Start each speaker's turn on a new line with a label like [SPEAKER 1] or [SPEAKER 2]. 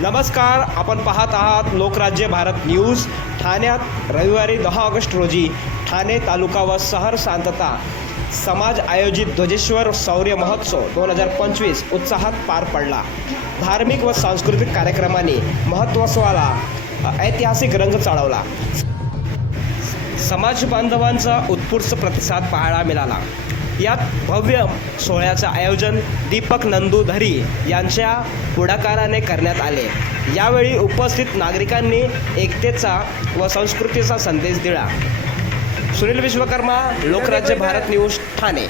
[SPEAKER 1] नमस्कार आपण पाहत आहात लोकराज्य भारत न्यूज. ठाण्यात रविवारी दहा ऑगस्ट रोजी ठाणे तालुका व शहर शांतता समाज आयोजित ध्वजेश्वर शौर्य महोत्सव दोन हजार पंचवीस उत्साहात पार पडला. धार्मिक व सांस्कृतिक कार्यक्रमाने महोत्सवाला ऐतिहासिक रंग चढवला समाज बांधवांचा उत्स्फूर्त प्रतिसाद पाहायला मिळाला. यात भव्य सोहळ्याचं आयोजन दीपक नंदूधरी यांच्या पुढाकाराने करण्यात आले. यावेळी उपस्थित नागरिकांनी एकतेचा व संस्कृतीचा संदेश दिला. सुनील विश्वकर्मा लोकराज्य भारत न्यूज ठाणे.